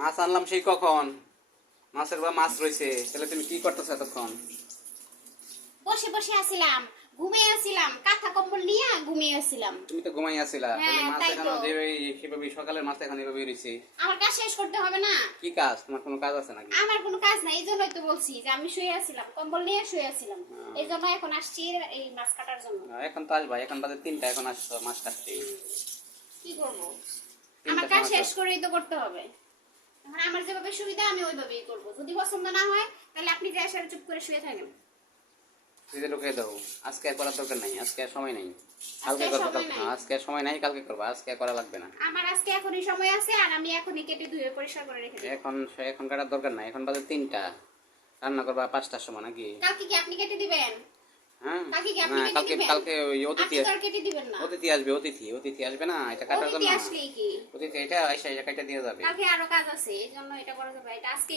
মাছ আনলাম সেই কখন, মাছের বা মাছ রয়েছে। তাহলে তুমি কি করতেছো এতক্ষণ? বসে বসে আছিলাম, ঘুমিয়ে আছিলাম, কাঁথা কম্বল নিয়ে ঘুমিয়ে আছিলাম। তুমি তো ঘুমাই আছিলা, তাহলে হ্যাঁ, মাছ তাই এখনো তো। সেভাবে সকালের মাছ এখন এভাবে রয়েছে। আমার কাজ শেষ করতে হবে না? কি কাজ? তোমার কোনো কাজ আছে নাকি? আমার কোনো কাজ নাই, এই জন্যই তো বলছি যে আমি শুয়ে আছিলাম, কম্বল নিয়ে শুয়ে আছিলাম। এই জন্য এখন আসছি এই মাছ কাটার জন্য। এখন তো আসবা, এখন বাজে 3টা, এখন আসছো মাছ কাটতে। কি করব? 3টার আমার কাজ সময় শেষ আসো। করেই তো করতে হবে। এখন আমার যেভাবে সুবিধা আমি ওইভাবেই করব। যদি পছন্দ না হয় তাহলে আপনি যে এসে চুপ করে শুয়ে থাকেন। ফ্রিজে ঢুকিয়ে দাও। আজকে আর করার দরকার নাই, আজকে আর সময় নাই। আজকে কালকে আর করবো, সময় কালকে। নাই। হ্যাঁ, আজকে আর সময় নাই, কালকে করবো, আজকে আর করা লাগবে না। আমার আজকে এখনই সময় আছে আর আমি এখনই কেটে ধুয়ে পরিষ্কার করে রেখে দেব। এখন কাটার দরকার নাই, এখন বাজে 3টা। রান্না করবা 5টার সময় নাকি? কালকে কি আপনি কেটে দিবেন? হ্যাঁ। কালকে কি না, আপনি কেটে কালকে দিবেন? কালকে ওই আপনি তো আর কেটে দিবেন না। অতিথি আসবে, অতিথি আসবে না, এটা কাটার অতিথি জন্য। আসলেই কি? অতিথি এটা এসে এটা কেটে দিয়ে যাবে। কালকে আরো কাজ আছে, এই জন্য এটা করা যাবে, এটা আজকে